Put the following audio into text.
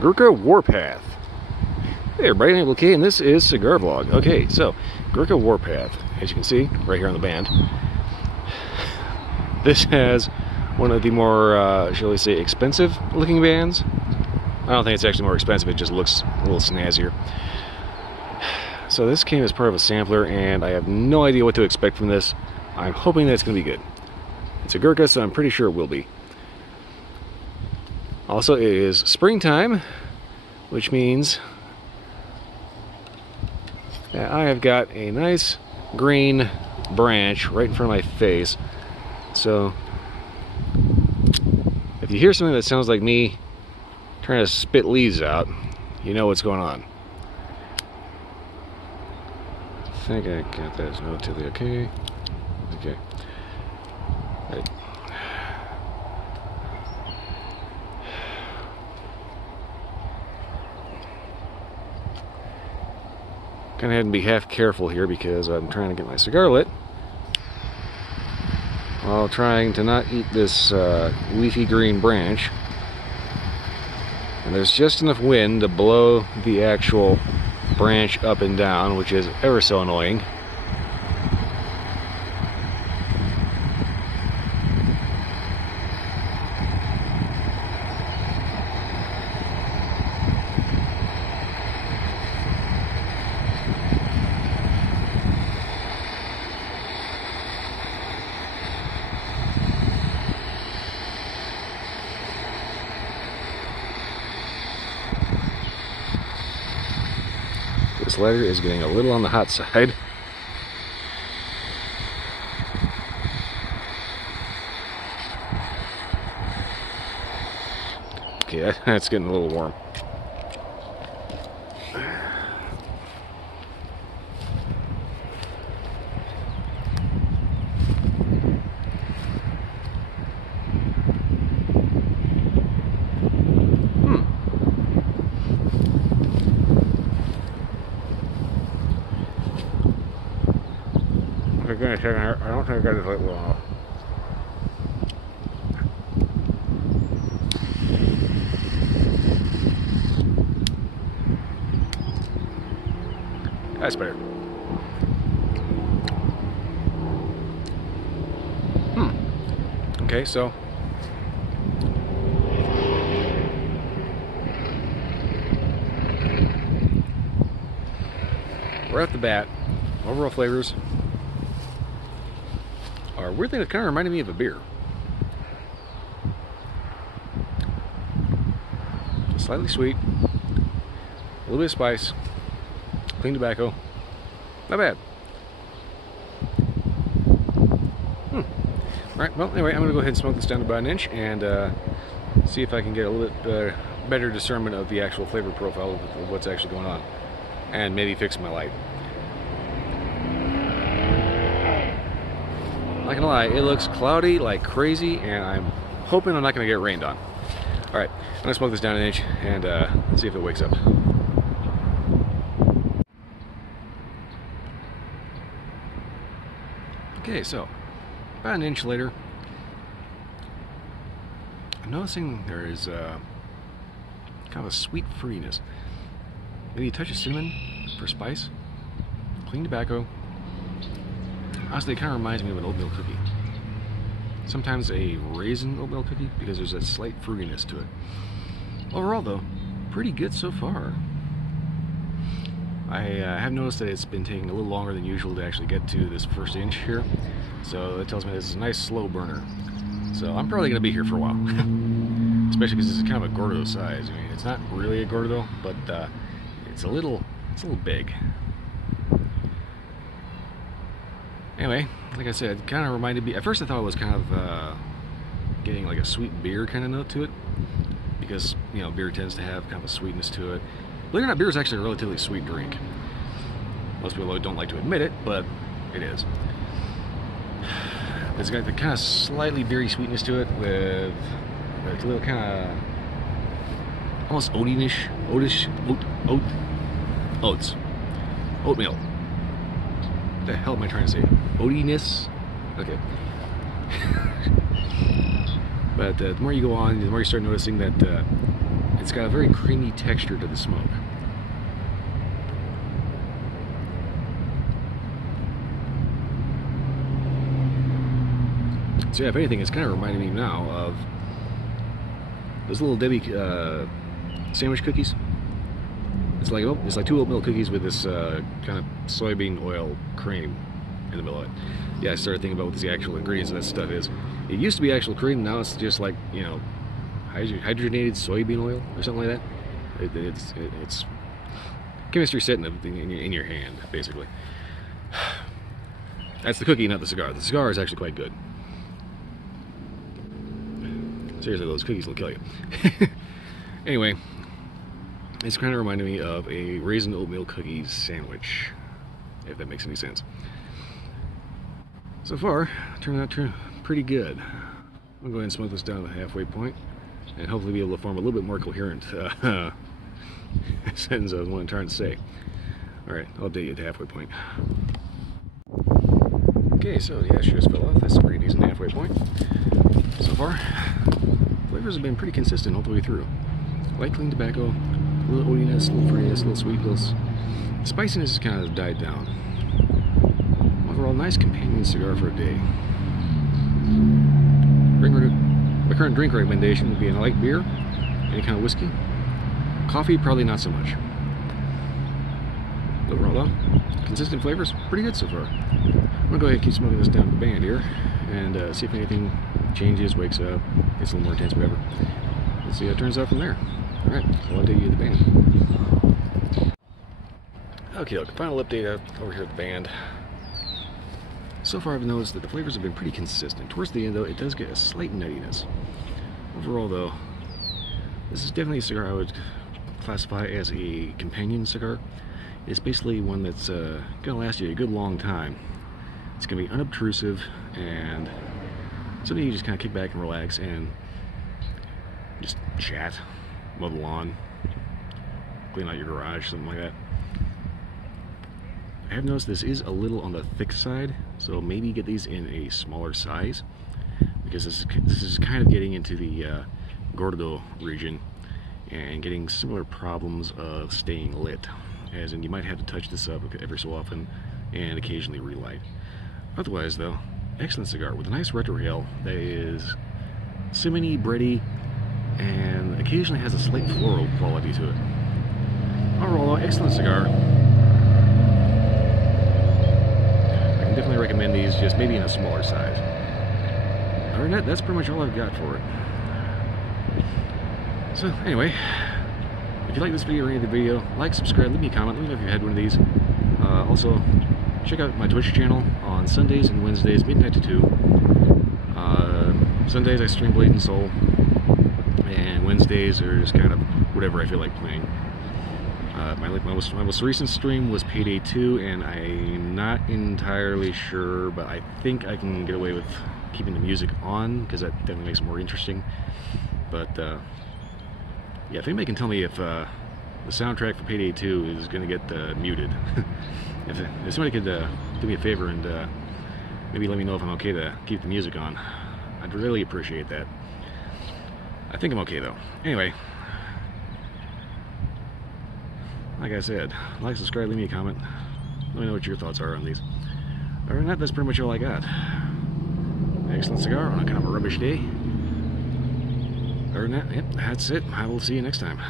Gurkha Warpath. Hey everybody, I'm okay, and this is Cigar Vlog. Okay, so Gurkha Warpath, as you can see right here on the band. This has one of the more, shall we say, expensive looking bands. I don't think it's actually more expensive, it just looks a little snazzier. So this came as part of a sampler, and I have no idea what to expect from this. I'm hoping that it's going to be good. It's a Gurkha, so I'm pretty sure it will be. Also, it is springtime, which means that I have got a nice green branch right in front of my face. So if you hear something that sounds like me trying to spit leaves out, you know what's going on. I think I got that relatively okay. Okay. Right. Kind of had to be half careful here because I'm trying to get my cigar lit while trying to not eat this leafy green branch. And there's just enough wind to blow the actual branch up and down, which is ever so annoying. This lighter is getting a little on the hot side. Okay, that's getting a little warm. Okay, give me a second here. I don't think I got this light well enough. That's better. Okay, so right off the bat, overall flavors are weird thing that kind of reminded me of a beer. Slightly sweet, a little bit of spice, clean tobacco, not bad. Alright, well anyway, I'm going to go ahead and smoke this down to about an inch and see if I can get a little bit better discernment of the actual flavor profile of what's actually going on. And maybe fix my light. Not gonna lie, it looks cloudy like crazy, and I'm hoping I'm not gonna get rained on. Alright, I'm gonna smoke this down an inch and see if it wakes up. Okay, so about an inch later, I'm noticing there is kind of a sweet fruitiness. Maybe a touch of cinnamon for spice, clean tobacco. Honestly, it kind of reminds me of an oatmeal cookie. Sometimes a raisin oatmeal cookie, because there's that slight fruitiness to it. Overall, though, pretty good so far. I have noticed that it's been taking a little longer than usual to actually get to this first inch here. So it tells me this is a nice slow burner. So I'm probably going to be here for a while. Especially because this is kind of a Gordo size. I mean, it's not really a Gordo, but it's a little big. Anyway, like I said, it kind of reminded me, at first I thought it was kind of getting like a sweet beer kind of note to it, because, you know, beer tends to have kind of a sweetness to it. Believe it or not, beer is actually a relatively sweet drink. Most people don't like to admit it, but it is. It's got the kind of slightly beery sweetness to it with a little kind of almost oaties. Oatmeal. What the hell am I trying to say? Oatiness? Okay. But the more you go on, the more you start noticing that it's got a very creamy texture to the smoke. So yeah, if anything, it's kind of reminding me now of those little Debbie sandwich cookies. It's like 2 oatmeal cookies with this kind of soybean oil cream in the middle of it. Yeah, I started thinking about what the actual ingredients of that stuff is. It used to be actual cream, now it's just like, you know, hydrogenated soybean oil or something like that. It's chemistry set in your hand, basically. That's the cookie, not the cigar. The cigar is actually quite good. Seriously, those cookies will kill you. Anyway, it's kind of reminded me of a raisin oatmeal cookies sandwich, if that makes any sense. So far, turned out pretty good. I'll go ahead and smoke this down to the halfway point, and hopefully be able to form a little bit more coherent sentence of what I'm trying to say. Alright, I'll update you at the halfway point. Okay, so the ash just fell off. That's a pretty decent halfway point. So far, flavors have been pretty consistent all the way through. Light clean tobacco, a little oatiness, a little fruitiness, a little sweetness. The spiciness has kind of died down. Overall, nice companion cigar for a day. My current drink recommendation would be a light beer, any kind of whiskey. Coffee, probably not so much. Overall though, consistent flavors, pretty good so far. I'm gonna go ahead and keep smoking this down the band here, and see if anything changes, wakes up, gets a little more intense, whatever. Let's see how it turns out from there. Alright, I'll update you at the band. Okay, look, final update over here at the band. So far I've noticed that the flavors have been pretty consistent. Towards the end though, it does get a slight nuttiness. Overall though, this is definitely a cigar I would classify as a companion cigar. It's basically one that's gonna last you a good long time. It's gonna be unobtrusive and something you just kind of kick back and relax and just chat, mow the lawn, clean out your garage, something like that. I have noticed this is a little on the thick side, so maybe get these in a smaller size, because this is kind of getting into the Gordo region and getting similar problems of staying lit, as in you might have to touch this up every so often and occasionally relight. Otherwise though, excellent cigar with a nice retrohale that is cinnamony, bready, and occasionally has a slight floral quality to it. Overall, excellent cigar. Definitely recommend these, just maybe in a smaller size. Other than that, that's pretty much all I've got for it. So anyway, if you like this video or any other video, like, subscribe, leave me a comment, let me know if you had one of these. Also, check out my Twitch channel on Sundays and Wednesdays, midnight to 2. Sundays I stream Blade and Soul, and Wednesdays are just kind of whatever I feel like playing. My most recent stream was Payday 2, and I'm not entirely sure, but I think I can get away with keeping the music on, because that definitely makes it more interesting. But yeah, if anybody can tell me if the soundtrack for Payday 2 is going to get muted, if somebody could do me a favor and maybe let me know if I'm okay to keep the music on, I'd really appreciate that. I think I'm okay though. Anyway, like I said, like, subscribe, leave me a comment. Let me know what your thoughts are on these. Other than that, that's pretty much all I got. Excellent cigar on a kind of a rubbish day. Other than that, yep, that's it. I will see you next time.